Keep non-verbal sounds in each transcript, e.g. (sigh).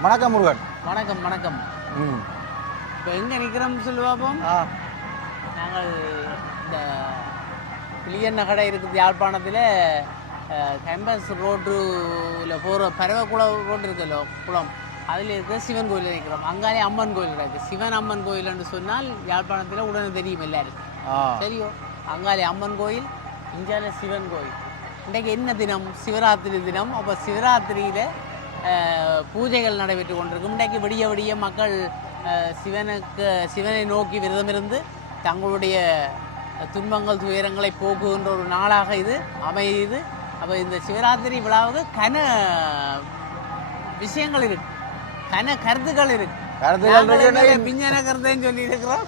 வணக்கம் முருகன். வணக்கம் வணக்கம். ம். இப்போ எங்கே நிற்கிறோம் சொல்லி பார்ப்போம் ஆ. நாங்கள் இந்த கிளியண்ண கடை இருக்குது யாழ்ப்பாணத்தில் கேம்பஸ் ரோட்டில் போகிற பறவைக்குள ரோடு இருக்குல்ல குளம் அதில் இருக்கிற சிவன் கோயில் நிற்கிறோம் அங்காலே அம்மன் கோயில் இருக்குது சிவன் அம்மன் கோயில்னு சொன்னால் யாழ்ப்பாணத்தில் உடனே தெரியும் எல்லாருக்கும். சரியோ? அங்காலே அம்மன் கோயில் இங்கால சிவன் கோயில். இன்றைக்கு என்ன தினம்? சிவராத்திரி தினம். அப்போ சிவராத்திரியில் பூஜைகள் நடைபெற்று கொண்டிருக்கும். இன்றைக்கு விடிய விடிய மக்கள் சிவனுக்கு சிவனை நோக்கி விரதமிருந்து தங்களுடைய துன்பங்கள் துயரங்களை போக்குகின்ற ஒரு நாளாக இது அமையுது. அப்போ இந்த சிவராத்திரி விழாவுக்கு கன விஷயங்கள் இருக்கு. கன கருத்துக்கள் இருக்கு. கருத்துக்கள் விஞ்ஞான கருத்துன்னு சொல்லி இருக்கிறோம்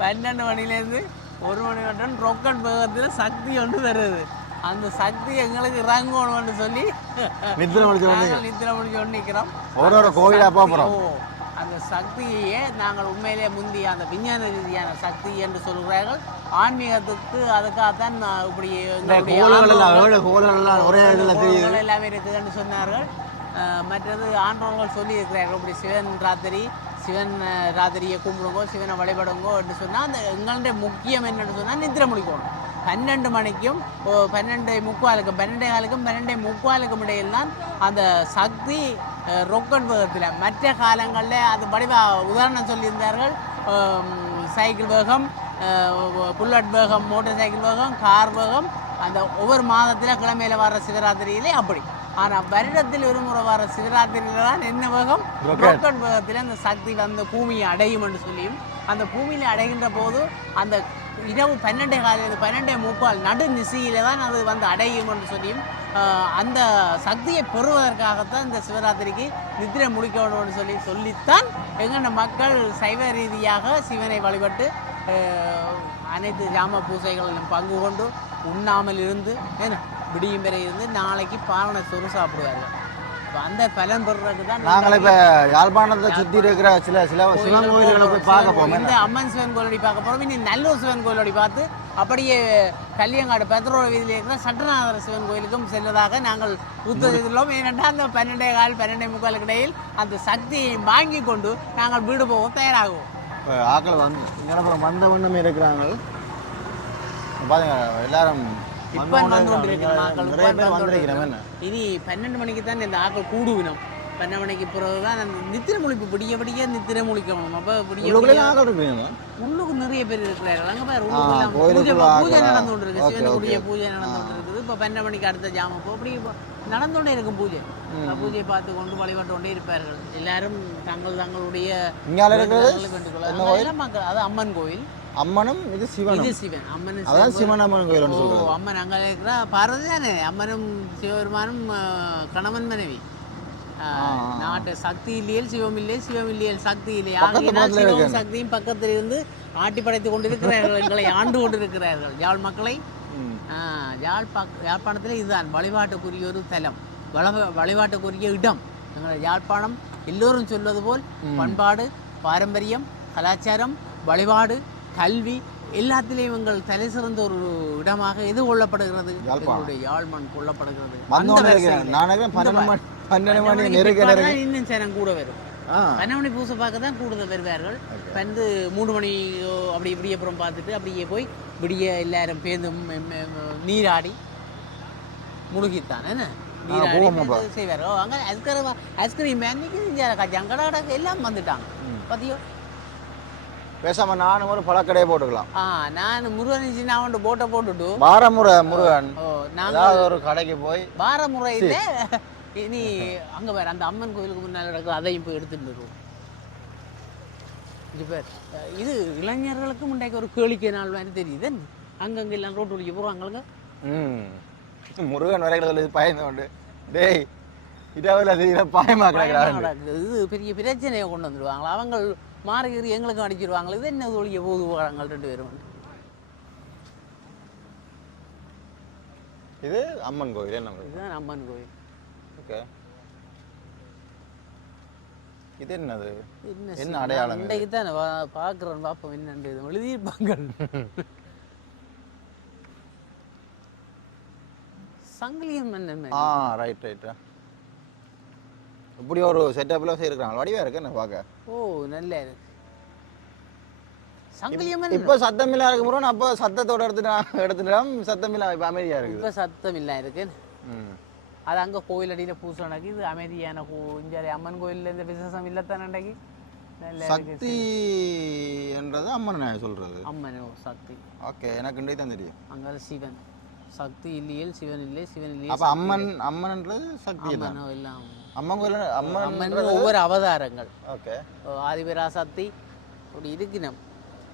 பன்னெண்டு மணிலேருந்து ஒரு மணி வட்டம் ரொக்கன் வேகத்தில் சக்தி ஒன்று வருது அந்த சக்தி எங்களுக்கு இறங்கணும்னு சொல்லி நித்திர முடிச்சு நித்திர கொண்டு நிற்கிறோம் ஒரு ஒரு ஓ, அந்த சக்தியே நாங்கள் உண்மையிலே முந்திய அந்த விஞ்ஞான ரீதியான சக்தி என்று சொல்கிறார்கள். ஆன்மீகத்துக்கு அதுக்காகத்தான் இப்படி ஒரே எல்லாமே இருக்குதுன்னு சொன்னார்கள். மற்றது ஆண்டவர்கள் சொல்லி இருக்கிறார்கள் இப்படி சிவன் ராத்திரி சிவன் ராத்திரியை கும்பிடுங்கோ சிவனை வழிபடுங்கோ என்று சொன்னால் அந்த எங்களுடைய முக்கியம் என்னன்னு சொன்னால் நித்திர முடிக்கணும். பன்னெண்டு மணிக்கும் பன்னெண்டு முக்காலுக்கும் பன்னெண்டே காலுக்கும் பன்னெண்டே முக்காலுக்கும் இடையில் தான் அந்த சக்தி அஹ், ரொக்கன் வேகத்தில். மற்ற காலங்களில் அது வடிவா உதாரணம் சொல்லியிருந்தார்கள். சைக்கிள் வேகம் புல்லட் வேகம் மோட்டர் சைக்கிள் வேகம் கார் வேகம் அந்த ஒவ்வொரு மாதத்தில் கிழமையில் வர்ற சிவராத்திரியிலே அப்படி. ஆனால் வருடத்தில் ஒரு முறை வர சிவராத்திரியில தான் என்ன வேகம். ரொக்கட் வேகத்தில் அந்த சக்தி வந்து பூமியை அடையும் என்று சொல்லியும் அந்த பூமியில் அடைகின்ற போது அந்த இரவு பன்னெண்டே கால பன்னெண்டே முக்கால் நடு நிசையில தான் அது வந்து அடையும் என்று சொல்லியும் அந்த சக்தியை பெறுவதற்காகத்தான் இந்த சிவராத்திரிக்கு நித்திரை முடிக்கணும்னு சொல்லி சொல்லித்தான் எங்கன மக்கள் சைவ ரீதியாக சிவனை வழிபட்டு அனைத்து ஜாம பூசைகளிலும் பங்கு கொண்டு உண்ணாமல் இருந்து என்ன விடியும் வரை இருந்து நாளைக்கு பாவனை சொரு சாப்பிடுவார்கள் அப்ப அந்த பலன் பெறுறதுக்கு தான் நாங்கள் இப்போ யாழ்ப்பாணத்தை சுற்றி இருக்கிற சில சில சிவன் கோயில்களை போய் பார்க்க போவோம் இந்த அம்மன் சிவன் கோயிலோடி பார்க்க போறோம். இனி நல்லூர் சிவன் கோயிலோடி பார்த்து அப்படியே கல்யாங்காடு பெத்தரோட வீதியில் இருக்கிற சட்டநாதர சிவன் கோயிலுக்கும் செல்வதாக நாங்கள் உத்தரவிட்டுள்ளோம். ஏனென்றால் அந்த பன்னெண்டே கால் பன்னெண்டே முக்காலுக்கு இடையில் அந்த சக்தியை வாங்கி கொண்டு நாங்கள் வீடு போக தயாராகுவோம். இப்போ ஆக்கள் வந்து மந்த வண்ணம் இருக்கிறாங்க. பாருங்க எல்லாரும் இப்போ வந்து வந்திருக்கிறோம் என்ன இனி பன்னெண்டு மணிக்கு தான் இந்த ஆக்கள் கூடுவினோம். பன்னெண்டு மணிக்கு பிறகு தான் அந்த நித்திரை முழிப்பு விடிய விடிய நித்திரை முழிக்கணும் அப்போ இருக்கிறீங்க உள்ளுக்கு நிறைய பேர் இருக்கிறார்கள். அங்கே பாரு பூஜை பூஜை? நடந்து கொண்டு இருக்கு சிவனுக்குரிய. பூஜை நடந்து கொண்டு இருக்குது இப்போ பன்னெண்டு மணிக்கு அடுத்த ஜாமம். இப்போ அப்படி இப்போ நடந்துകൊண்டே இருக்கும் பூஜை. பூஜையை பார்த்து கொண்டு வழிபட்டு கொண்டே இருப்பார்கள். எல்லாரும் தங்கள் தங்களுடைய மக்கள். அது அம்மன் கோயில். அம்மனும் இது சிவனும். இது சிவன். அம்மன் அதான் சிவன். அம்மன் கோயில் ஓ சொல்றது அம்மன் அங்கே இருக்கிற பார்வதி தானே அம்மனும் சிவபெருமானும் கணவன் மனைவி. நாட்டு சக்தி இல்லையேல் சிவம் இல்லையே சிவம் இல்லையேல் சக்தி இல்லையே. இருக்காங்க. சக்தியும் பக்கத்தில் இருந்து ஆட்டி படைத்து கொண்டிருக்கிறார்கள். எங்களை ஆண்டு கொண்டிருக்கிறார்கள். யாழ் மக்களை யாழ் பக் யாழ்ப்பாணத்தில் இதுதான். வழிபாட்டுக்குரிய ஒரு தலம். வழிபாட்டுக்குரிய இடம். எங்கள் யாழ்ப்பாணம் எல்லோரும் சொல்வது போல் பண்பாடு பாரம்பரியம் கலாச்சாரம் வழிபாடு கல்வி எல்லாத்திலையும் எங்கள் தலை சிறந்த ஒரு இடமாக எது கொள்ளப்படுகிறது. எங்களுடைய யாழ்மண் கொள்ளப்படுகிறது. இன்னும் சேனம் கூட வரும். பன்னெண்டு மணி பூசை பார்க்க தான் கூடுதல் வருவார்கள். வந்து மூணு மணி அப்படி இப்படி அப்புறம் பார்த்துட்டு அப்படியே போய் விடிய எல்லாரும் பேருந்து நீராடி முழுகித்தான். என்ன? நீராடி போவோம் அப்ப. இது செய்வார் ஓ அங்கே ஐஸ்கிரீம் ஐஸ்கிரீம் அன்னைக்கு ஜங்கடா எல்லாம் வந்துட்டாங்க. பார்த்தியோ பேசாம நானும் ஒரு பழக்கடையை போட்டுக்கலாம். நான் முருகன் சின்ன அவன் போட்டை போட்டுட்டு. வாரமுறை முருகன். ஏதாவது ஒரு கடைக்கு போய். வார முறையில் இனி அங்கே வேறு அந்த அம்மன் கோயிலுக்கு முன்னால் நடக்குது அதையும் போய் எடுத்துட்டு வருவோம். பேர் இது இளைஞர்களுக்கு முன்னைக்கு ஒரு கேளிக்கை நாள் மாதிரி தெரியுது. அங்கங்க எல்லாம் ரோட்டு வழிக்கு போகிறாங்களுக்கு ம். முருகன் வரைகளை பயந்து கொண்டு. டேய் இதாவில் அது பயமா கிடக்கிறாங்க இது பெரிய பிரச்சனையை கொண்டு வந்துடுவாங்களா? அவங்க மாறி கீறி எங்களுக்கும் அடிச்சிருவாங்களா இது என்ன ஒழிய போது போகிறாங்க ரெண்டு பேரும்? இது அம்மன் கோயில் என்ன இதுதான் அம்மன் கோயில். ஓகே. இது என்னது? என்ன என்ன? அடையாளம் இன்றைக்கு தான் பார்க்குறேன் பார்ப்போம் என்னண்டு இது எழுதியிருப்பாங்க சங்கிலியம் என்ன ஆ ரைட் ரைட் இப்படி ஒரு செட்டப்ல செய்யிருக்காங்க வடிவா இருக்கு என்ன பார்க்க? ஓ நல்ல இருக்கு சங்கிலியம் இப்போ சத்தமில்லா இருக்கு முருகன் அப்போ சத்தத்தோட எடுத்துட்டா எடுத்துட்டோம். சத்தமில்லா இப்போ அமைதியா இருக்குது இப்ப சத்தம் இல்ல இருக்கு அது அங்க கோயில் அடியில பூசை நடக்கு இது அமைதியான கோ இங்க அம்மன் கோயில்ல இந்த விசேஷம் இல்லத்தானே நடக்கி இருக்கு. சக்தி என்றது அம்மன் சொல்றது. அம்மன் சக்தி. ஓகே எனக்கு இன்றைக்கு தான் தெரியும். அங்க சிவன். சக்தி இல்லையேல் சிவன் இல்லை சிவன் இல்லையே அப்ப அம்மன் அம்மன்ன்றது சக்தி அம்மனோ எல்லாம் அம்மன் கோயில் அம்மன் அம்மன் ஒவ்வொரு அவதாரங்கள். ஓகே. ஆதிபரா சக்தி அப்படி இருக்கணும்.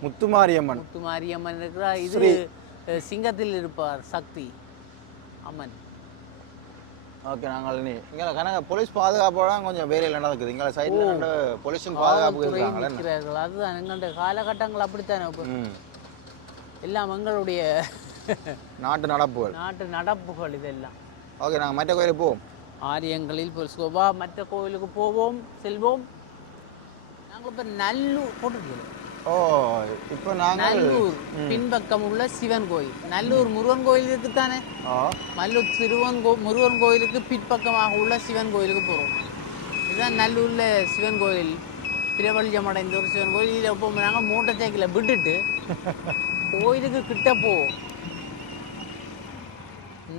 முத்துமாரியம்மன். முத்து மாரியம்மன் இருக்கிறா இது சிங்கத்தில் இருப்பார் சக்தி அம்மன். ஓகே நாங்கள் நீ இங்கே கணக்கு போலீஸ் பாதுகாப்போட கொஞ்சம் வேலையில் நடக்குது. இங்கே சைடில் போலீஸும் பாதுகாப்பு நிற்கிறார்கள் அதுதான் எங்களுடைய காலகட்டங்கள் அப்படித்தானே இப்போ? எல்லாம் எங்களுடைய (laughs) நாட்டு நடப்புகள். நாட்டு நடப்புகள் இதெல்லாம். ஓகே நாங்கள் மற்ற கோயிலுக்கு போவோம். ஆரியங்களில் பொருசுகோபா மற்ற கோவிலுக்கு போவோம் செல்வோம். நாங்கள் இப்போ நல்லூர் போட்டிருக்கோம். ஓ இப்போ நாங்கள் நல்லூர் பின்பக்கம் உள்ள சிவன் கோயில். நல்லூர் முருகன் கோயில் இருக்குத்தானே ஓ நல்லூர் திருவன் கோ முருகன் கோயிலுக்கு பின்பக்கமாக உள்ள சிவன் கோயிலுக்கு போகிறோம் இதுதான் நல்லூரில் சிவன் கோயில். பிரபல்யம் அடைந்த ஒரு சிவன் கோயில். இதில் இப்போ நாங்கள் மூட்டை சைக்கிளை விட்டுட்டு (laughs) கோயிலுக்கு கிட்ட போவோம்.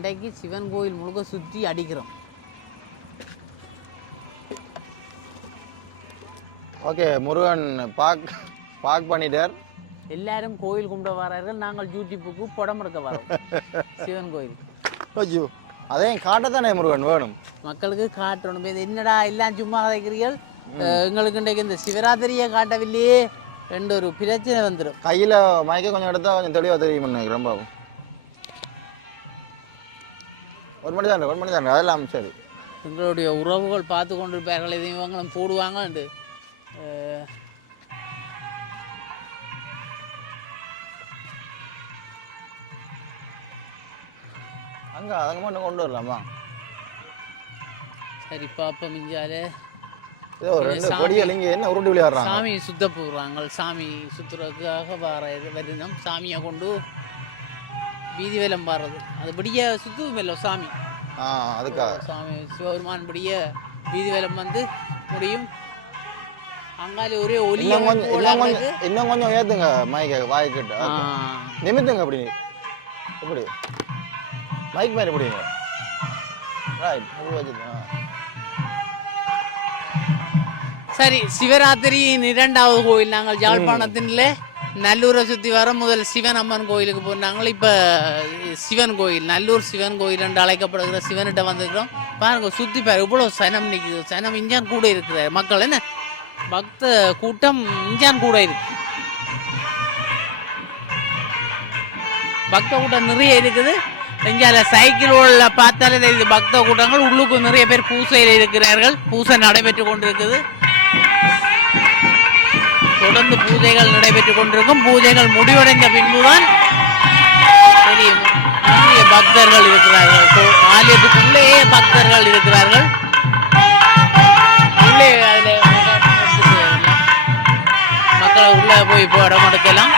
இன்றைக்கு சிவன் கோயில் முழுக்க சுற்றி அடிக்கிறோம். ஓகே முருகன் பார்க் பார்க் பண்ணிட்டார். எல்லாரும் கோயில் கும்பிட வரார்கள். நாங்கள் யூடியூப்புக்கு படம் எடுக்க வரோம். சிவன் கோயில். ஐயோ அதே காட்டத்தானே முருகன் வேணும்? மக்களுக்கு காட்டணும். இது என்னடா எல்லாம் சும்மா கதைக்கிறீர்கள்? எங்களுக்கு இன்றைக்கு இந்த சிவராத்திரியை காட்டவில்லையே. ரெண்டு ஒரு பிரச்சனை வந்துடும் கையில் மயக்க கொஞ்சம் எடுத்தா கொஞ்சம் தெளிவாக தெரியும் நினைக்கிறேன் பாவம் ஒரு மணி தானே ஒரு மணி தானே அதெல்லாம் சரி. எங்களுடைய உறவுகள் பார்த்து கொண்டிருப்பார்கள். இதையும் இவங்களும் போடுவாங்கன்ட்டு அஹ் அங்கே அங்கே மட்டும் கொண்டு வரலாமா? சரி பாப்பா மிஞ்சாலே என்ன உருண்டு விளையாடுறாங்க? சாமி சுத்த போடுறாங்க. சாமி சுத்துறதுக்காக வர வருடம் சாமியை கொண்டு வீதி வேலம் பாடுறது. அது படிய சுத்துவும் இல்லை சாமி. ஆ அதுக்காக சாமி சிவபெருமான் படிய வீதி வேலம் வந்து முடியும். அங்காலே ஒரே ஒலிய இன்னும் கொஞ்சம் இன்னும் கொஞ்சம் இன்னும் கொஞ்சம் ஏற்றுங்க மைக்க வாய்க்கிட்ட நிமித்துங்க அப்படி எப்படி மைக் மாதிரி எப்படிங்க ரைட் சரி சிவராத்திரியின் இரண்டாவது கோயில் நாங்கள் யாழ்ப்பாணத்தின்ல நல்லூரை சுற்றி வர முதல் சிவன் அம்மன் கோயிலுக்கு போனாங்க இப்போ சிவன் கோயில் நல்லூர் சிவன் கோயில் என்று அழைக்கப்படுகிற சிவன்கிட்ட வந்திருக்கிறோம். பாருங்க சுற்றி பாரு இவ்வளோ சனம் நிற்குது சனம் இஞ்சான் கூட இருக்கிற மக்கள் என்ன? பக்த கூட்டம் இஞ்சான் கூட இருக்கு. பக்த கூட்டம் நிறைய இருக்குது. இங்கால சைக்கிள்ல பார்த்தாலே தெரியுது. பக்த கூட்டங்கள் உள்ளுக்கு நிறைய பேர் பூசையில் இருக்கிறார்கள். பூசை நடைபெற்று கொண்டிருக்குது. தொடர்ந்து பூஜைகள் நடைபெற்றுக் கொண்டிருக்கும். பூஜைகள் முடிவடைந்த பின்புதான் தெரியும் நிறைய பக்தர்கள் இருக்கிறார்கள். ஆலயத்துக்குள்ளேயே பக்தர்கள் இருக்கிறார்கள். உள்ளே அதில் மக்களை உள்ளே போய் இப்போ இடம் எடுக்கலாம்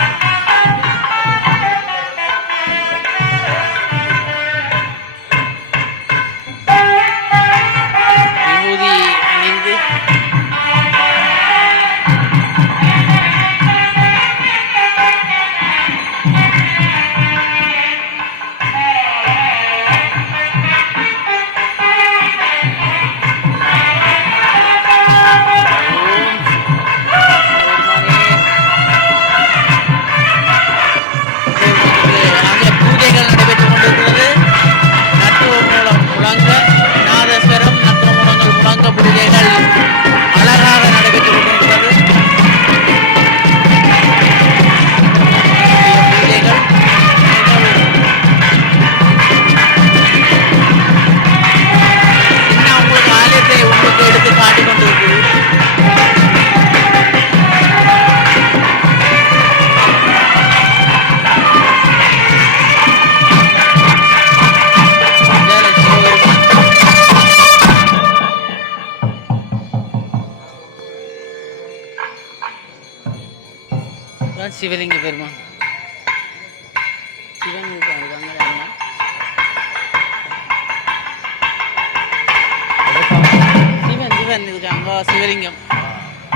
சிவலிங்கம்.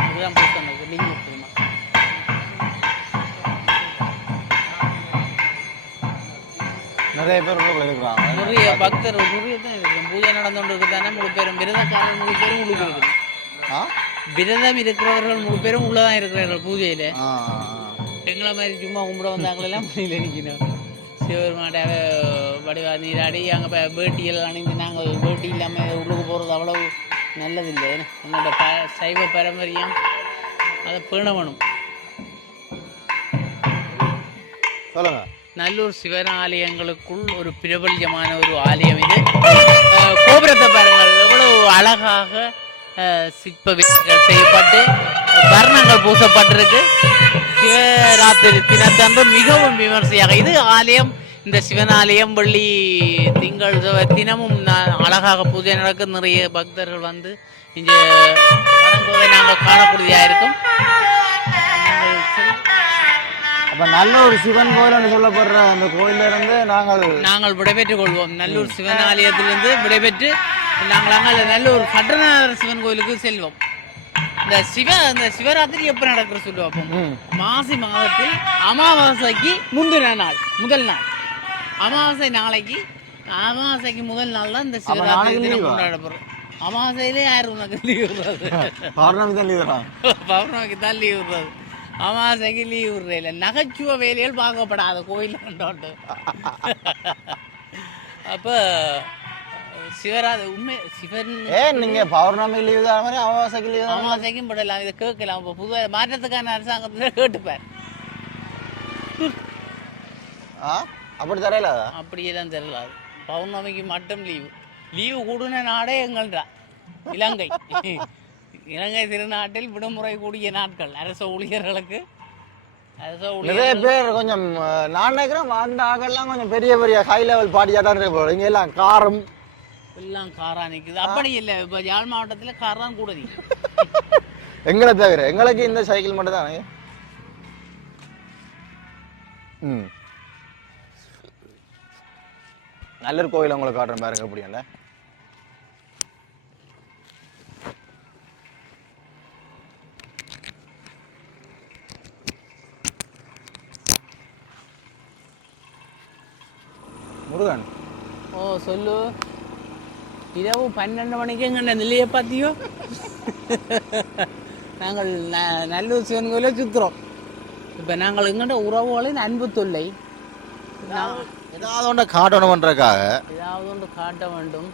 இதுதான் புதுசா இருக்கு லிங்கம் தெரியுமா நிறைய பேர் உள்ள இருக்கிறாங்க. நிறைய பக்தர் நிறைய தான் இருக்கு பூஜை நடந்து கொண்டு இருக்கு தானே முழு பேரும்? விரதக்காரர் முழு பேரும் உள்ளுக்கு விரதம் இருக்கிறவர்கள் முழு பேரும் உள்ளதான் இருக்கிறார்கள் பூஜையில. எங்களை மாதிரி சும்மா கும்பிட வந்தாங்களெல்லாம் பணியில் நிற்கணும் சிவபெருமாட்ட வடிவா நீராடி அங்கே வேட்டியெல்லாம் அணிந்து நாங்கள் வேட்டி இல்லாமல் உள்ளுக்கு போகிறது அவ்வளவு நல்லதில்லை எங்களோட ப சைவ பாரம்பரியம் அதை பேணவணும். சொல்லுங்க. நல்லூர் சிவன் ஆலயங்களுக்குள் ஒரு பிரபல்யமான ஒரு ஆலயம் இது. கோபுரத்தை பாருங்கள். எவ்வளவு அழகாக சிற்ப வேலைகள் செய்யப்பட்டு வர்ணங்கள் பூசப்பட்டிருக்கு. சிவராத்திரி தினத்தன்று மிகவும் விமர்சையாக. இது ஆலயம் இந்த சிவன் ஆலயம் வெள்ளி திங்கள் தினமும் அழகாக பூஜை நடக்க நிறைய பக்தர்கள் வந்து இங்கே வணங்குவதை நாங்கள் காணக்கூடியதாக இருக்கும் அப்ப நல்ல ஒரு சிவன் கோயில்னு சொல்லப்படுற அந்த கோயில்ல இருந்து நாங்கள் நாங்கள் விடைபெற்றுக் கொள்வோம். நல்லூர் சிவன் ஆலயத்திலிருந்து விடைபெற்று நாங்கள் அங்கே நல்லூர் கட்டநாதர் சிவன் கோயிலுக்கு செல்வோம். இந்த சிவ இந்த சிவராத்திரி எப்போ நடக்கிற சொல்லுவோம். மாசி மாதத்தில் அமாவாசைக்கு முந்தின நாள் முதல் நாள். அமாவாசை நாளைக்கு அமாவாசைக்கு முதல் நாள் தான் இந்த சிவராத்திரி தினம் leave-ஆ? கொண்டாடப்படுறோம் அமாவாசையிலே யார் உனக்கு லீவ் விடுறது? பௌர்ணமி தான் லீவு பௌர்ணமிக்கு தான் லீவ் விடுறது. அமாவாசைக்கு லீவ் விடுறது இல்லை. நகைச்சுவை வேலைகள் பார்க்கப்படாத கோயில் கொண்டோண்டு அப்போ சிவராத உண்மை சிவன் ஏன் நீங்க பௌர்ணமி லீவு தான் மாதிரி அமாவாசைக்கு லீவு அமாவாசைக்கும் படலாம் இதை கேட்கலாம். இப்போ புது மாற்றத்துக்கான அரசாங்கத்தில் கேட்டுப்பார். ஆ? அப்படி தரையில அப்படியே தான் தெரியல பௌர்ணமிக்கு மட்டும் லீவு லீவு கூடுன நாடே எங்கள்டா இலங்கை. இலங்கை திருநாட்டில் விடுமுறை கூடிய நாட்கள். அரச ஊழியர்களுக்கு. நிறைய பேர் கொஞ்சம் நான் நினைக்கிறேன் அந்த ஆகெல்லாம் கொஞ்சம் பெரிய பெரிய ஹை லெவல் பாட்டியாக தான் இருக்கு போல. இங்க எல்லாம் காரம். எல்லாம் காரா நிக்குது. அப்படி இல்லை. இப்போ யாழ் மாவட்டத்தில் கார் தான் கூடுது எங்களை தவிர எங்களுக்கு இந்த சைக்கிள் மட்டும் தானே ம். நல்ல கோயில் உங்களை காட்டுறேன் பாருங்க அப்படியாண்ட முருகன். ஓ சொல்லு. இரவு பன்னெண்டு மணிக்கு எங்கண்ட நிலையை பார்த்தியோ நாங்கள் ந- நல்லூர் சிவன் கோயிலை சுற்றுறோம் இப்போ நாங்கள் எங்கண்ட உறவுகளின் அன்பு தொல்லை. ஏதாவது ஒன்றை காட்டணுமன்றக்காக ஏதாவது ஒன்று காட்ட வேண்டும்.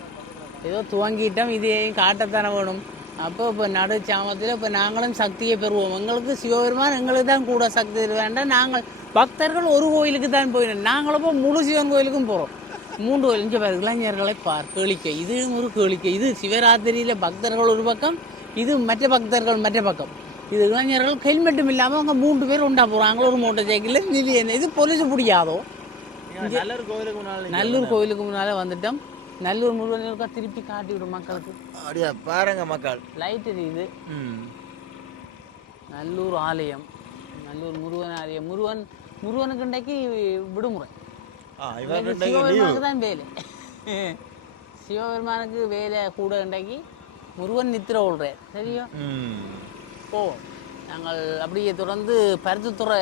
ஏதோ துவங்கிட்டோம் இதையும் காட்டத்தானே வேணும். அப்போ இப்போ நடு சாமத்தில் இப்போ நாங்களும் சக்தியை பெறுவோம். எங்களுக்கு சிவபெருமான் எங்களுக்கு தான் கூட சக்தி வேண்டாம் நாங்கள் பக்தர்கள் ஒரு கோயிலுக்கு தான் போயிடும் நாங்களும் இப்போ முழு சிவன் கோயிலுக்கும் போகிறோம் மூன்று கோயில் இங்கே பாரு இளைஞர்களை பார் கேளிக்கை. இது ஒரு கேளிக்கை. இது சிவராத்திரியில் பக்தர்கள் ஒரு பக்கம் இது மற்ற பக்தர்கள் மற்ற பக்கம். இது இளைஞர்கள் ஹெல்மெட்டும் இல்லாமல் அவங்க மூன்று பேர் உண்டா போகிறாங்களோ ஒரு மோட்டர் சைக்கிளில் நிலையம் இது போலீஸ் பிடிக்காதோ? நல்லூர் கோயிலுக்கு முன்னாலே வந்துட்டோம். நல்லூர் முருகனுக்கா திருப்பி காட்டி விடும் மக்களுக்கு. அப்படியா? பாருங்க மக்கள். லைட் எரியுது. நல்லூர் ஆலயம். நல்லூர் முருகன் ஆலயம். முருகன் முருகனுக்கு இன்றைக்கு விடுமுறை சிவபெருமானுக்கு தான் வேலை. சிவபெருமானுக்கு வேலை கூட இன்றைக்கு முருகன் நித்திர விடுறார் சரியோ? போவோம் நாங்கள் அப்படியே தொடர்ந்து பருத்தித்துறை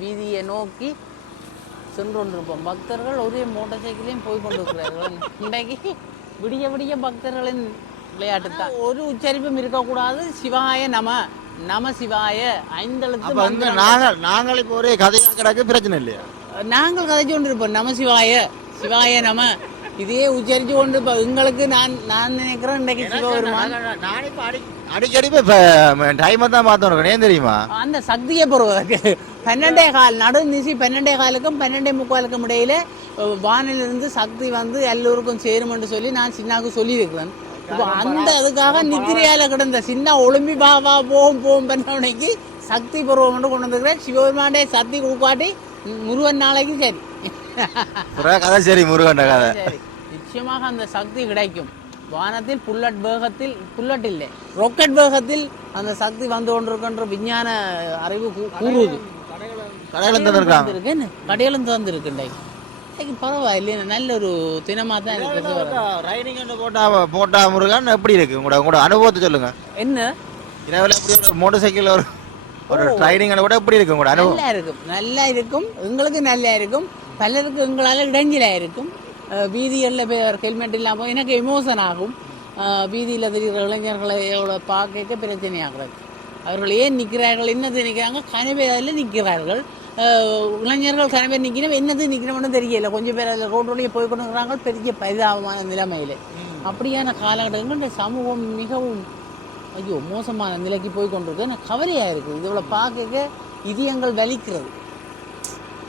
வீதியை நோக்கி சென்று கொண்டிருப்போம் பக்தர்கள் ஒரே மோட்டார் சைக்கிளையும் போய் கொண்டிருக்கிறார்கள். இன்றைக்கு விடிய விடிய பக்தர்களின் விளையாட்டு தான் ஒரு உச்சரிப்பும் இருக்கக்கூடாது. சிவாய நம நம சிவாய. ஐந்தெழுத்து வந்து. நாங்கள் நாங்கள் இப்போ ஒரே கதையா கிடக்கு பிரச்சனை இல்லையா? நாங்கள் கதைச்சு கொண்டிருப்போம் நம சிவாய சிவாய நம. இதே உச்சரிச்சு கொண்டு எங்களுக்கு நான் நான் நினைக்கிறேன் இன்றைக்கு சிவபெருமான். நான் இப்போ அடிக்கடி இப்போ டைமை தான் பார்த்தோம் ஏன் தெரியுமா? அந்த சக்தியை பெறுவதற்கு பன்னெண்டே கால் நடு நிசி பன்னெண்டே காலுக்கும் பன்னெண்டே முக்காலுக்கும் இடையில வானிலிருந்து சக்தி வந்து எல்லோருக்கும் சேரும்னு சொல்லி நான் சின்னாவுக்கு சொல்லியிருக்கிறேன். இப்போ அந்த அதுக்காக நித்திரையால கிடந்த சின்ன ஒளிம்பி வா வா போகும் போகும் பண்ணவனைக்கு சக்தி பருவம் கொண்டு வந்திருக்கிறேன். சிவபெருமாண்டே சக்தி கொடுக்காட்டி முருகன் நாளைக்கு சரி. கதை சரி முருகன் கதை. சரி. நிச்சயமாக அந்த சக்தி கிடைக்கும். வானத்தில் புல்லட் வேகத்தில் புல்லட் இல்லை. ராக்கெட் வேகத்தில் அந்த சக்தி வந்து கொண்டிருக்கின்ற விஞ்ஞான அறிவு கூ- கூறுது. கடையில் தந்துருக்காங்க இருக்கு என்ன? கடையிலும் திறந்துருக்கு இன்றைக்கு இன்னைக்கு பரவாயில்லையே நல்ல ஒரு தினமாக தான் இருக்குது ரைடிங் போட்டா போட்டா முருகன் எப்படி இருக்கு? உங்களோட உங்களோட அனுபவத்தை சொல்லுங்க. என்ன? இரவில் எப்படி ஒரு மோட்டார் சைக்கிள் ஒரு ஒரு ரைடிங் கூட எப்படி இருக்கு உங்களோட அனுபவம்? நல்லா இருக்கும். நல்லா இருக்கும். எங்களுக்கு நல்லா இருக்கும். பலருக்கு எங்களால் இடைஞ்சலாக இருக்கும். வீதிகளில் போய் ஹெல்மெட் இல்லாமல் எனக்கு எமோஷன் ஆகும் வீதியில் தெரிகிற இளைஞர்களை எவ்வளோ பார்க்க பிரச்சனையாகிறது அவர்கள் ஏன் நிற்கிறார்கள் என்னது நிற்கிறாங்க கனவே அதில் நிற்கிறார்கள் இளைஞர்கள் கனவே நிற்கிறோம் என்னது நிற்கிறோம்னு தெரியல கொஞ்சம் பேர் அதில் ரோட்டோடைய போய் கொண்டிருக்கிறாங்க பெரிய பரிதாபமான நிலைமையில் அப்படியான காலகட்டங்கள் இந்த சமூகம் மிகவும் ஐயோ மோசமான நிலைக்கு போய் கொண்டிருக்கு எனக்கு கவலையாக இருக்குது இதோட பார்க்க இதயங்கள் வலிக்கிறது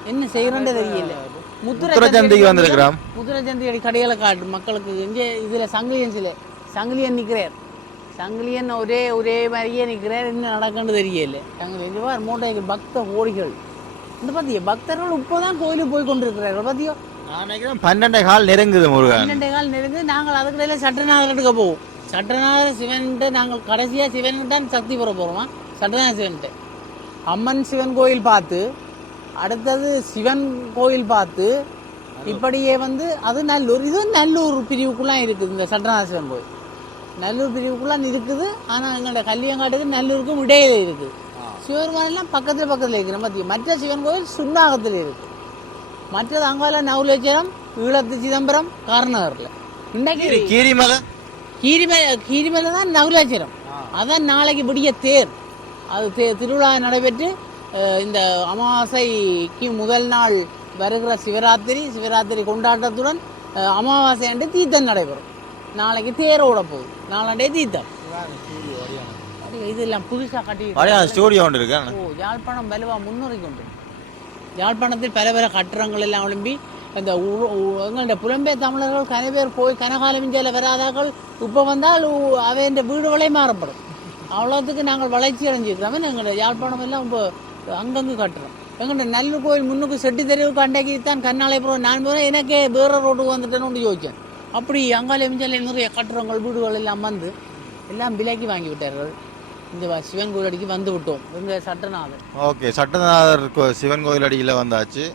என்ன செய்யறோன்றே தெரியல முத்துரச்சந்திக்கு வந்திருக்கிறோம் முத்துரச்சந்தி அடி கடைகளை காட்டு மக்களுக்கு. இங்கே இதில் சங்கிலியன் சில சங்கிலியன் நிற்கிறார். சங்கிலியன் ஒரே ஒரே மாதிரியே நிற்கிறார். என்ன நடக்குன்னு தெரியல. சங்கிலியன் வார் மூட்டைகள் பக்த கோடிகள். இந்த பார்த்தியா பக்தர்கள் இப்போ தான் கோயிலுக்கு போய் கொண்டிருக்கிறார்கள். பார்த்தியோ நான் நினைக்கிறேன் பன்னெண்டே கால் நெருங்குது முருகன். பன்னெண்டே கால் நெருங்கு நாங்கள் அதுக்கிடையில சட்டநாதர்கிட்ட போவோம். சட்டநாத சிவன்கிட்ட நாங்கள் கடைசியாக சிவன்கிட்ட தான் சக்தி பெற போகிறோமா சட்டநாத சிவன்கிட்ட. அம்மன் சிவன் கோயில் பார்த்து அடுத்தது சிவன் கோயில் பார்த்து இப்படியே வந்து அது நல்லூர். இது நல்லூர் பிரிவுக்குலாம் இருக்குது இந்த சட்டநாத சிவன் கோயில். நல்லூர் பிரிவுக்குலாம் இருக்குது ஆனால் எங்களோட கல்யாங்காட்டுக்கு நல்லூருக்கும் இடையில இருக்குது. சிவபெருமானெல்லாம் பக்கத்தில் பக்கத்தில் இருக்கிற பார்த்தியா மற்ற சிவன் கோயில் சுண்ணாகத்தில் இருக்குது. மற்றது அங்கால நவுலேச்சரம் ஈழத்து சிதம்பரம் கார்நகரில் இன்னைக்கு கீரிமலை? கீரிமலை கீரிமலை தான் நவுலாச்சரம் அதான் நாளைக்கு விடிய தேர். அது தே திருவிழா நடைபெற்று இந்த அமாவாசைக்கு முதல் நாள் வருகிற சிவராத்திரி சிவராத்திரி கொண்டாட்டத்துடன் அமாவாசை அன்று தீர்த்தம் நடைபெறும். நாளைக்கு தேர் ஓட போகுது. நாளாண்டே தீர்த்தம். இதெல்லாம் புதுசாக கட்டி ஸ்டூடியோ ஒன்று இருக்கேன் ஓ யாழ்ப்பாணம் வலுவா முன்னுரை கொண்டு யாழ்ப்பாணத்தில் பல பல கட்டிடங்கள் எல்லாம் எழும்பி இந்த எங்களுடைய புலம்பெயர் தமிழர்கள் கன பேர் போய் கனகாலம் இந்தியாவில் வராதார்கள் இப்போ வந்தால் அவையின் வீடுகளே மாறப்படும். அவ்வளோத்துக்கு நாங்கள் வளர்ச்சி அடைஞ்சிருக்கிறோம். எங்களுடைய யாழ்ப்பாணம் எல்லாம் இப்போ அங்கங்கு கட்டுறோம். எங்களுடைய நல்ல கோயில் முன்னுக்கு செட்டி தெருவுக்கு அண்டைக்கு தான் கண்ணாலைப்புறம் நான் போகிறேன் எனக்கே வேற ரோட்டுக்கு வந்துட்டேன்னு யோசிச்சேன். அப்படி அங்காலே மிஞ்சாலே நிறைய கட்டுறவங்கள் வீடுகள் எல்லாம் வந்து எல்லாம் விலைக்கு வாங்கி விட்டார்கள். இந்த சிவன் கோயில் அடிக்கு வந்து விட்டோம். இங்கே சட்டநாதர். ஓகே சட்டநாதர் கோ- சிவன் கோயில் அடியில் வந்தாச்சு.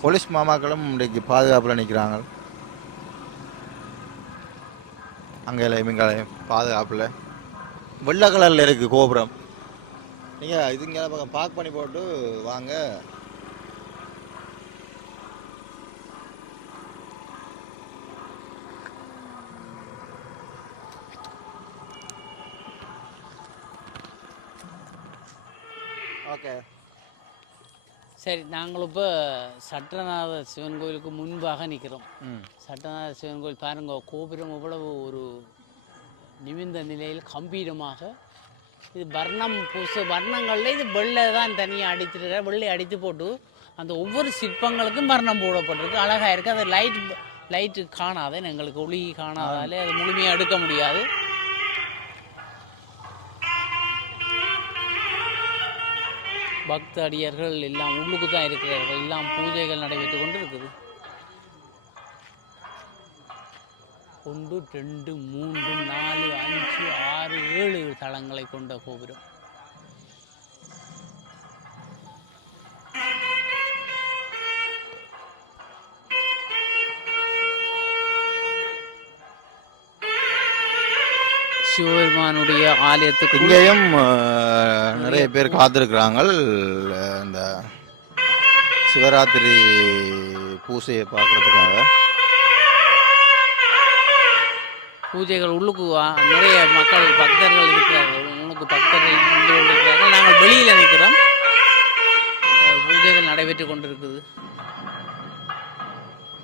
போலீஸ் மாமாக்களும் இன்றைக்கு பாதுகாப்பில் நிற்கிறாங்க அங்கே இவங்க பாதுகாப்பில். வெள்ளை கலரில் இருக்குது கோபுரம். நீங்கள் இதுங்க பக்கம் பார்க் பண்ணி போட்டு வாங்க. ஓகே சரி நாங்கள் இப்போ சட்டநாத சிவன் கோயிலுக்கு முன்பாக நிற்கிறோம் சட்டநாத சிவன் கோயில் பாருங்க கோபுரம் இவ்வளவு ஒரு நிமிர்ந்த நிலையில் கம்பீரமாக இது வர்ணம் புதுசு வர்ணங்களில் இது வெள்ளை தான் தனியாக அடித்துட்டு வெள்ளை அடித்து போட்டு அந்த ஒவ்வொரு சிற்பங்களுக்கும் வர்ணம் போடப்பட்டிருக்கு. அழகாக இருக்குது அது லைட் லைட்டு காணாது. எங்களுக்கு ஒளி காணாதாலே அது முழுமையாக எடுக்க முடியாது. பக்த அடியார்கள் எல்லாம் உள்ளுக்கு தான் இருக்கிறார்கள். எல்லாம் பூஜைகள் நடைபெற்று கொண்டு இருக்குது ஒன்று ரெண்டு மூன்று நாலு அஞ்சு ஆறு ஏழு தளங்களை கொண்ட கோபுரம். சிவபெருமானுடைய ஆலயத்துக்கு இங்கேயும் நிறைய பேர் காத்திருக்கிறாங்க இந்த சிவராத்திரி பூசையை பார்க்கறதுக்காக. பூஜைகள் உள்ளுக்கு வா- நிறைய மக்கள் பக்தர்கள் இருக்கிறார்கள். உனக்கு பக்தர்கள் நின்று கொண்டிருக்கிறார்கள். நாங்கள் வெளியில் நிற்கிறோம். பூஜைகள் நடைபெற்று கொண்டிருக்குது.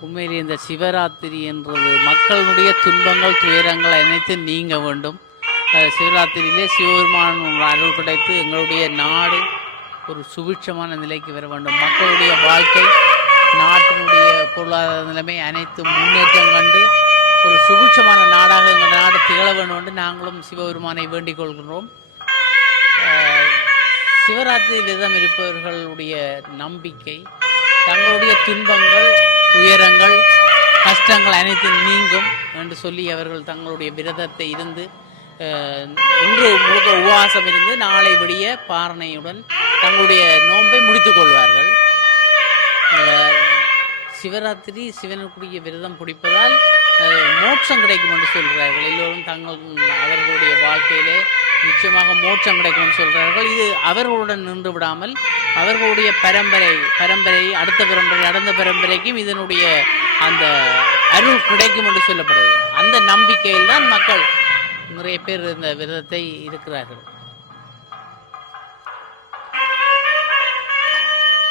உண்மையில் இந்த சிவராத்திரி என்றது மக்களுடைய துன்பங்கள் துயரங்கள் அனைத்து நீங்க வேண்டும். சிவராத்திரியிலே சிவபெருமான் அருள் கிடைத்து எங்களுடைய நாடு ஒரு சுபிட்சமான நிலைக்கு வர வேண்டும். மக்களுடைய வாழ்க்கை நாட்டினுடைய பொருளாதார நிலைமை அனைத்து முன்னேற்றம் கண்டு ஒரு சுபிட்சமான நாடாக எங்கள் நாடு திகழ வேண்டும் என்று நாங்களும் சிவபெருமானை வேண்டிக் கொள்கின்றோம் சிவராத்திரி விரதம் இருப்பவர்களுடைய நம்பிக்கை தங்களுடைய துன்பங்கள் துயரங்கள் கஷ்டங்கள் அனைத்தும் நீங்கும் என்று சொல்லி அவர்கள் தங்களுடைய விரதத்தை இருந்து இன்று முழுக்க உபவாசம் இருந்து நாளை விடிய பாரணையுடன் தங்களுடைய நோன்பை முடித்துக் கொள்வார்கள். சிவராத்திரி சிவனுக்குரிய விரதம் பிடிப்பதால் மோட்சம் கிடைக்கும் என்று சொல்கிறார்கள் எல்லோரும் தங்கள் அவர்களுடைய வாழ்க்கையிலே நிச்சயமாக மோட்சம் கிடைக்கும் என்று சொல்கிறார்கள் இது அவர்களுடன் நின்று விடாமல் அவர்களுடைய பரம்பரை பரம்பரை அடுத்த பரம்பரை அடுத்த பரம்பரைக்கும் இதனுடைய அந்த அருள் கிடைக்கும் என்று சொல்லப்படுது அந்த நம்பிக்கையில் தான் மக்கள் நிறைய பேர் இந்த விரதத்தை இருக்கிறார்கள்.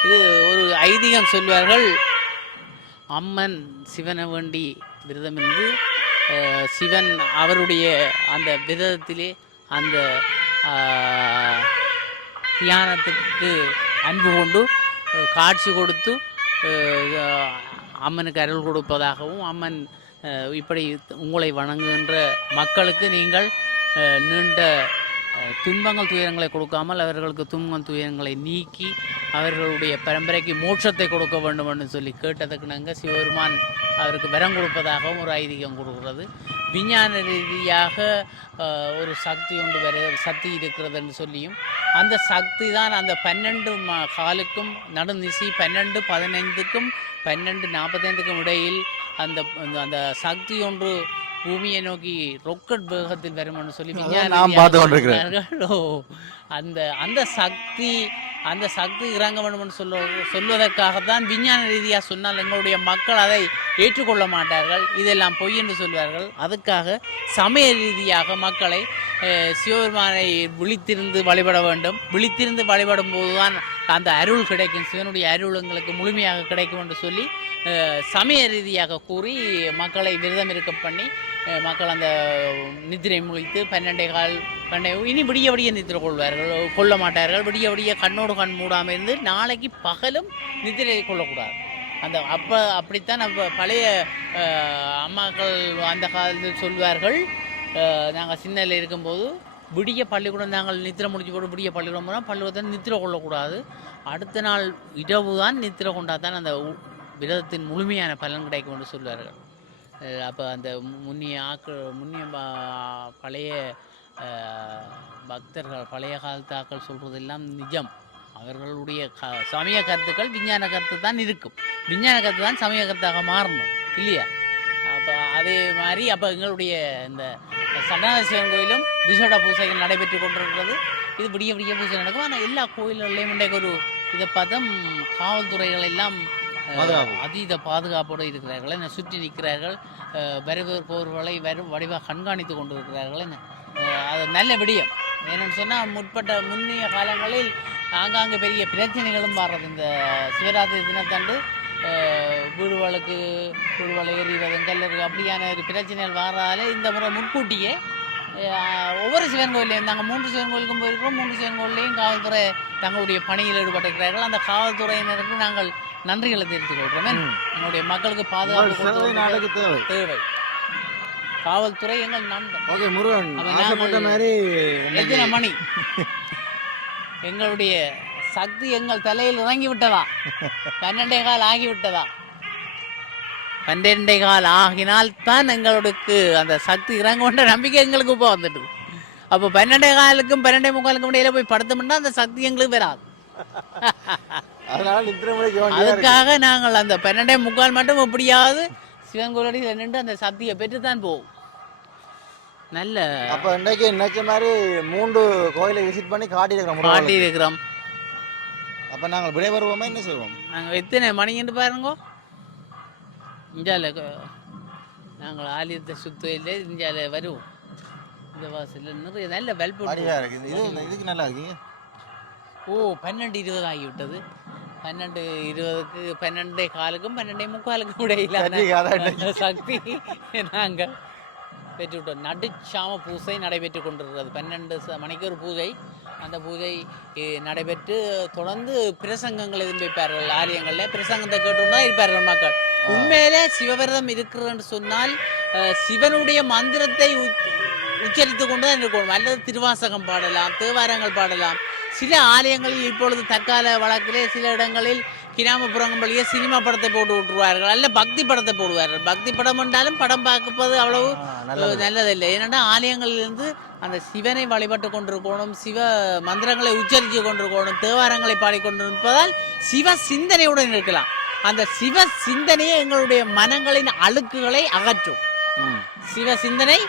இது ஒரு ஐதீகம் சொல்வார்கள் அம்மன் சிவனை வேண்டி விரதம் இருந்து சிவன் அவருடைய அந்த விரதத்திலே அந்த தியானத்துக்கு அன்பு கொண்டு காட்சி கொடுத்து அம்மனுக்கு அருள் கொடுப்பதாகவும் அம்மன் இப்படி உங்களை வணங்குகின்ற மக்களுக்கு நீங்கள் நீண்ட துன்பங்கள் துயரங்களை கொடுக்காமல் அவர்களுக்கு துன்பம் துயரங்களை நீக்கி அவர்களுடைய பரம்பரைக்கு மோட்சத்தை கொடுக்க வேண்டும் என்று சொல்லி கேட்டதுக்கு நாங்கள் சிவபெருமான் அவருக்கு வரம் கொடுப்பதாகவும் ஒரு ஐதீகம் கொடுக்கிறது. விஞ்ஞான ரீதியாக ஒரு சக்தி ஒன்று வர சக்தி இருக்கிறதுன்னு சொல்லியும் அந்த சக்தி தான் அந்த பன்னெண்டு ம காலுக்கும் நடுநிசி பன்னெண்டு பதினைந்துக்கும் பன்னெண்டு நாற்பத்தைந்துக்கும் இடையில் அந்த அந்த- அந்த சக்தி ஒன்று பூமியை நோக்கி ரொக்கெட் வேகத்தில் வரும்னு சொல்லி அந்த அந்த சக்தி அந்த சக்தி இறங்க வேண்டும்னு சொல்ல சொல்வதற்காகத்தான் விஞ்ஞான ரீதியாக சொன்னால் எங்களுடைய மக்கள் அதை ஏற்றுக்கொள்ள மாட்டார்கள். இதெல்லாம் பொய் என்று சொல்வார்கள். அதுக்காக சமய ரீதியாக மக்களை சிவபெருமானை விழித்திருந்து வழிபட வேண்டும். விழித்திருந்து வழிபடும் போதுதான் அந்த அருள் கிடைக்கும். சிவனுடைய அருள் எங்களுக்கு முழுமையாக கிடைக்கும் என்று சொல்லி சமய ரீதியாக கூறி மக்களை விரதம் இருக்க பண்ணி மக்கள் அந்த நித்திரை முழித்து பன்னெண்டே கால் பன்னெண்டு இனி விடிய விடிய நித்திரை கொள்வார்கள் கொள்ள மாட்டார்கள். விடிய விடிய கண்ணோடு கண் மூடாமல் இருந்து நாளைக்கு பகலும் நித்திரை கொள்ளக்கூடாது. அந்த அப்போ அப்படித்தான் நம்ம பழைய அம்மாக்கள் அந்த காலத்தில் சொல்வார்கள் நாங்கள் சின்னல இருக்கும்போது விடிய பள்ளிக்கூடம் நாங்கள் நித்திரை முடிச்சு போட்டு விடிய பள்ளிக்கூடம் போனால் பள்ளிக்கூடத்தில் நித்திரை கொள்ளக்கூடாது. அடுத்த நாள் இரவு தான் நித்திரை கொண்டால் தான் அந்த விரதத்தின் முழுமையான பலன் கிடைக்கும் என்று சொல்வார்கள். அப்போ அந்த முன்னிய ஆக்கள் முன்னிய பழைய பக்தர்கள் பழைய காலத்து ஆக்கள் சொல்கிறதெல்லாம் நிஜம். அவர்களுடைய க சமய கருத்துக்கள் விஞ்ஞான கருத்து தான் இருக்கும். விஞ்ஞான கருத்து தான் சமய கருத்தாக மாறணும் இல்லையா? அப்போ அதே மாதிரி அப்போ எங்களுடைய இந்த சண்டாசிவன் கோயிலும் விசேட பூசைகள் நடைபெற்று கொண்டிருக்கிறது. இது விடிய விடிய பூஜை நடக்கும். ஆனால் எல்லா கோயில்கள்லையும் இன்றைக்கு ஒரு இதை பார்த்தா காவல்துறைகள் எல்லாம் அதீத பாதுகாப்போடு இருக்கிறார்கள். என்ன சுற்றி நிற்கிறார்கள். போர்களை வரும் வடிவாக கண்காணித்து கொண்டிருக்கிறார்கள். என்ன அது நல்ல விடியம். ஏன்னு சொன்னால் முற்பட்ட முன்னைய காலங்களில் ஆங்காங்கே பெரிய பிரச்சனைகளும் வர்றது. இந்த சிவராத்திரி தினத்தன்று வீடுகளுக்கு வீடுகளை எறிவது கல்லறு அப்படியான ஒரு பிரச்சனைகள் வராலே இந்த முறை முன்கூட்டியே ஒவ்வொரு சிவன் கோயிலையும் நாங்கள் மூன்று சிவன் கோயிலுக்கும் போயிருக்கிறோம். மூன்று சிவன் கோயிலையும் காவல்துறை தங்களுடைய பணியில் ஈடுபட்டிருக்கிறார்கள். அந்த காவல்துறையினருக்கு நாங்கள் நன்றிகளை தெரிவித்துக் கொள்கிறோம். ம். எங்களுடைய மக்களுக்கு பாதுகாப்பு தேவை. தேவை. காவல்துறை எங்கள் நண்பன். ஓகே முருகன் அப்ப ஆசைப்பட்ட நாங்கள் மாதிரி எத்தனை மணி (laughs) எங்களுடைய சக்தி எங்கள் தலையில் இறங்கி விட்டதா பன்னெண்டே கால் ஆகிவிட்டதா? பன்னிரண்டே கால் ஆகினால் தான் எங்களுக்கு அந்த சக்தி இறங்குன்ற நம்பிக்கை எங்களுக்கு இப்போ வந்துட்டு. அப்போ பன்னெண்டே காலுக்கும் பன்னெண்டே முக்காலுக்கும் இடையில போய் படுத்தோம்னா அந்த சக்தி எங்களுக்கு வராது. (laughs) அதனால நித்திரை முடிக்க. அதுக்காக நாங்கள் அந்த பன்னெண்டே முக்கால் மட்டும் எப்படியாவது சிவன் கோயிலடியில் நின்று அந்த சக்தியை பெற்று தான் போவோம். நல்ல அப்ப இன்னைக்கு நினைச்ச மாதிரி மூன்று கோயிலை விசிட் பண்ணி காட்டியிருக்கிறோம். இருக்கிறோம் அப்ப நாங்கள் விடைபெறுவோமா என்ன செய்வோம்? நாங்கள் எத்தனை மணின்னு பாருங்கோ? இந்தியாவில் நாங்கள் ஆலயத்தை சுத்தையில் இந்தியாவில் வருவோம். இந்த வாசலில் நிறைய நல்ல வெல்பு அடியா இருக்கு. இது இதுக்கு நல்லா இருக்கு ஓ பன்னெண்டு இருபது ஆகிவிட்டது. பன்னெண்டு இருபதுக்கு பன்னெண்டே காலுக்கும் பன்னெண்டே முக்காலுக்கும் இடையிலான சக்தி நாங்கள் பெற்றுவிட்டோம். நடுச்சாம பூசை நடைபெற்று கொண்டிருக்கிறது. பன்னெண்டு மணிக்கு ஒரு பூஜை. அந்த பூஜை நடைபெற்று தொடர்ந்து பிரசங்கங்கள் எதுவும் வைப்பார்கள். ஆலயங்களில் பிரசங்கத்தை கேட்டு தான் இருப்பார்கள் மக்கள். உண்மையிலே சிவவிரதம் இருக்கிறன்னு சொன்னால் சிவனுடைய மந்திரத்தை உச்- உச்சரித்து கொண்டு தான் இருக்கணும். அல்லது திருவாசகம் பாடலாம் தேவாரங்கள் பாடலாம். சில ஆலயங்களில் இப்பொழுது தற்கால வழக்கிலே சில இடங்களில் கிராமப்புறங்களிலேயே சினிமா படத்தை போட்டு விட்டுருவார்கள். அல்ல பக்தி படத்தை போடுவார்கள். பக்தி படம் என்றாலும் படம் பார்ப்பது அவ்வளவு நல்லதில்லை. ஏன்னா ஆலயங்களிலிருந்து அந்த சிவனை வழிபட்டு கொண்டிருக்கணும் சிவ மந்திரங்களை உச்சரித்து கொண்டிருக்கணும் தேவாரங்களை பாடிக்கொண்டிருப்பதால் சிவ சிந்தனையுடன் இருக்கலாம். அந்த சிவ சிந்தனையே எங்களுடைய மனங்களின் அழுக்குகளை அகற்றும். சிவ சிந்தனை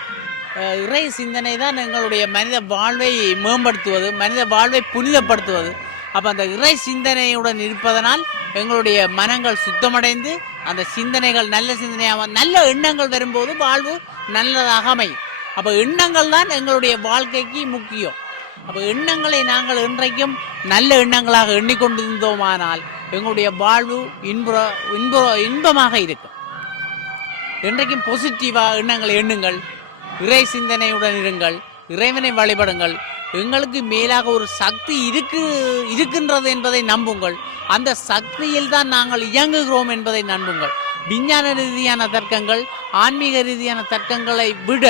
இறை சிந்தனை தான் எங்களுடைய மனித வாழ்வை மேம்படுத்துவது மனித வாழ்வை புனிதப்படுத்துவது. அப்போ அந்த இறை சிந்தனையுடன் இருப்பதனால் எங்களுடைய மனங்கள் சுத்தமடைந்து அந்த சிந்தனைகள் நல்ல சிந்தனையாக நல்ல எண்ணங்கள் வரும்போது வாழ்வு நல்லதாக அமையும். அப்போ எண்ணங்கள் தான் எங்களுடைய வாழ்க்கைக்கு முக்கியம். அப்போ எண்ணங்களை நாங்கள் இன்றைக்கும் நல்ல எண்ணங்களாக எண்ணிக்கொண்டிருந்தோமானால் எங்களுடைய வாழ்வு இன்ப இன்ப இன்பமாக இருக்கும். இன்றைக்கும் பாசிட்டிவாக எண்ணங்களை எண்ணுங்கள். இறை சிந்தனையுடன் இருங்கள் இறைவனை வழிபடுங்கள். எங்களுக்கு மேலாக ஒரு சக்தி இருக்கு இருக்கின்றது என்பதை நம்புங்கள். அந்த சக்தியில் தான் நாங்கள் இயங்குகிறோம் என்பதை நம்புங்கள். விஞ்ஞான ரீதியான தர்க்கங்கள் ஆன்மீக ரீதியான தர்க்கங்களை விட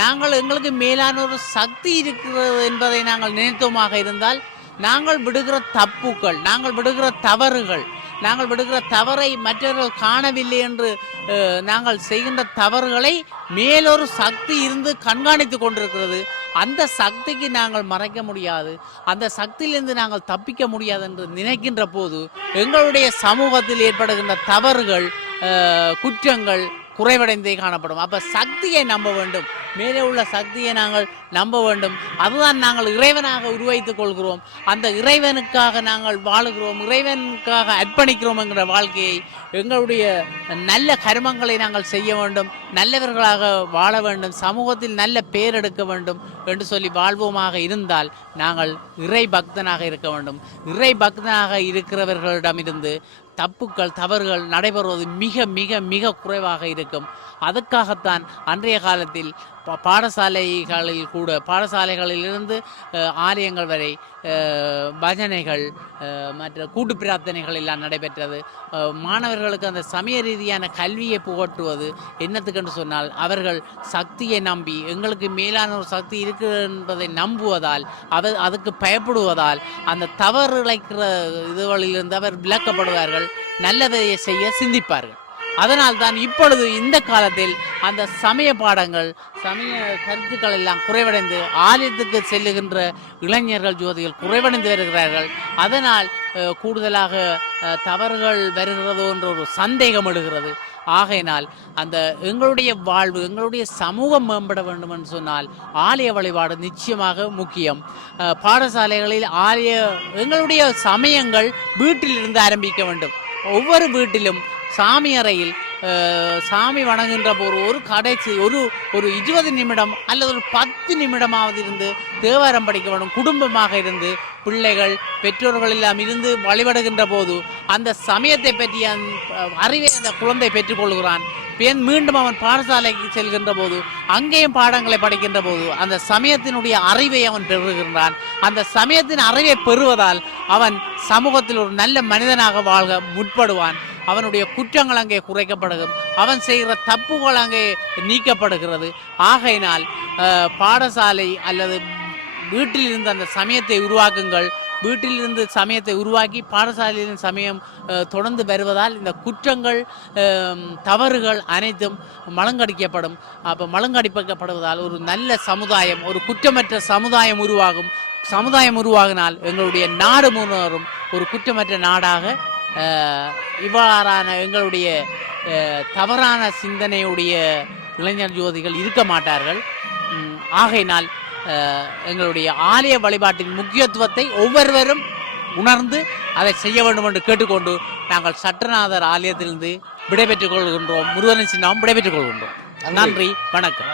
நாங்கள் எங்களுக்கு மேலான ஒரு சக்தி இருக்கிறது என்பதை நாங்கள் நினைத்தோமாக இருந்தால் நாங்கள் விடுகிற தப்புக்கள் நாங்கள் விடுகிற தவறுகள் நாங்கள் விடுகிற தவறை மற்றவர்கள் காணவில்லை என்று நாங்கள் செய்கின்ற தவறுகளை மேலொரு சக்தி இருந்து கண்காணித்து கொண்டிருக்கிறது. அந்த சக்திக்கு நாங்கள் மறைக்க முடியாது. அந்த சக்தியிலிருந்து நாங்கள் தப்பிக்க முடியாது என்று நினைக்கின்ற போது எங்களுடைய சமூகத்தில் ஏற்படுகின்ற தவறுகள் குற்றங்கள் குறைவடைந்தே காணப்படும். அப்ப சக்தியை நம்ப வேண்டும். மேலே உள்ள சக்தியை நாங்கள் நம்ப வேண்டும். அதுதான் நாங்கள் இறைவனாக உருவைத்துக் கொள்கிறோம். அந்த இறைவனுக்காக நாங்கள் வாழுகிறோம். இறைவனுக்காக அர்ப்பணிக்கிறோம் என்கிற வாழ்க்கையை எங்களுடைய நல்ல கர்மங்களை நாங்கள் செய்ய வேண்டும். நல்லவர்களாக வாழ வேண்டும். சமூகத்தில் நல்ல பேர் எடுக்க வேண்டும் என்று சொல்லி வாழ்வோமாக இருந்தால் நாங்கள் இறை பக்தனாக இருக்க வேண்டும். இறை பக்தனாக இருக்கிறவர்களிடமிருந்து தப்புக்கள் தவறுகள் நடைபெறுவது மிக மிக மிக குறைவாக இருக்கும். அதுக்காகத்தான் அன்றைய காலத்தில் பாடசாலைகளில் கூட பாடசாலைகளிலிருந்து ஆலயங்கள் வரை பஜனைகள் மற்ற கூட்டு பிரார்த்தனைகள் எல்லாம் நடைபெற்றது. மாணவர்களுக்கு அந்த சமய ரீதியான கல்வியை புகட்டுவது என்னத்துக்கென்று சொன்னால் அவர்கள் சக்தியை நம்பி எங்களுக்கு மேலான ஒரு சக்தி இருக்கு என்பதை நம்புவதால் அவர் அதுக்கு பயப்படுவதால் அந்த தவறு இழைக்கிற இதுகளிலிருந்து அவர் விளக்கப்படுவார்கள் நல்லதை செய்ய சிந்திப்பார்கள். அதனால் தான் இப்பொழுது இந்த காலத்தில் அந்த சமய பாடங்கள் சமய கருத்துக்கள் எல்லாம் குறைவடைந்து ஆலயத்துக்கு செல்லுகின்ற இளைஞர்கள் ஜோதிகள் குறைவடைந்து வருகிறார்கள். அதனால் கூடுதலாக தவறுகள் வருகிறதோ என்ற ஒரு சந்தேகம் எழுகிறது. ஆகையினால் அந்த எங்களுடைய வாழ்வு எங்களுடைய சமூகம் மேம்பட வேண்டும் என்று சொன்னால் ஆலய வழிபாடு நிச்சயமாக முக்கியம். பாடசாலைகளில் ஆலய எங்களுடைய சமயங்கள் வீட்டிலிருந்து ஆரம்பிக்க வேண்டும். ஒவ்வொரு வீட்டிலும் சாமி அறையில் சாமி வணங்குகின்ற போது ஒரு கடைசி ஒரு ஒரு இருபது நிமிடம் அல்லது ஒரு பத்து நிமிடமாவது இருந்து தேவாரம் படிக்க வேண்டும் குடும்பமாக இருந்து பிள்ளைகள் பெற்றோர்கள் எல்லாம் இருந்து வழிபடுகின்ற போது அந்த சமயத்தை பற்றிய அந்த அறிவை அந்த குழந்தை பெற்றுக்கொள்கிறான் பெண் மீண்டும் அவன் பாடசாலைக்கு செல்கின்ற போது அங்கேயும் பாடங்களை படிக்கின்ற போது அந்த சமயத்தினுடைய அறிவை அவன் பெறுகின்றான். அந்த சமயத்தின் அறிவை பெறுவதால் அவன் சமூகத்தில் ஒரு நல்ல மனிதனாக வாழ்க முற்படுவான். அவனுடைய குற்றங்கள் அங்கே குறைக்கப்படும் அவன் செய்கிற தப்புகள் அங்கே நீக்கப்படுகிறது. ஆகையினால் பாடசாலை அல்லது வீட்டில் இருந்து அந்த சமயத்தை உருவாக்குங்கள். வீட்டில் இருந்து சமயத்தை உருவாக்கி பாடசாலையின் சமயம் தொடர்ந்து வருவதால் இந்த குற்றங்கள் தவறுகள் அனைத்தும் மலங்கடிக்கப்படும். அப்போ மலங்கடிப்பிக்கப்படுவதால் ஒரு நல்ல சமுதாயம் ஒரு குற்றமற்ற சமுதாயம் உருவாகும். சமுதாயம் உருவாகினால் எங்களுடைய நாடு முன்னேறும். ஒரு குற்றமற்ற நாடாக இவ்வாறான எங்களுடைய தவறான சிந்தனையுடைய இளைஞர் ஜோதிகள் இருக்க மாட்டார்கள். ஆகையினால் எங்களுடைய ஆலய வழிபாட்டின் முக்கியத்துவத்தை ஒவ்வொருவரும் உணர்ந்து அதை செய்ய வேண்டும் என்று கேட்டுக்கொண்டு நாங்கள் சட்டநாதர் ஆலயத்திலிருந்து விடைபெற்றுக் கொள்கின்றோம். முருகனின் சின்னம் விடைபெற்றுக் கொள்கின்றோம். நன்றி. வணக்கம்.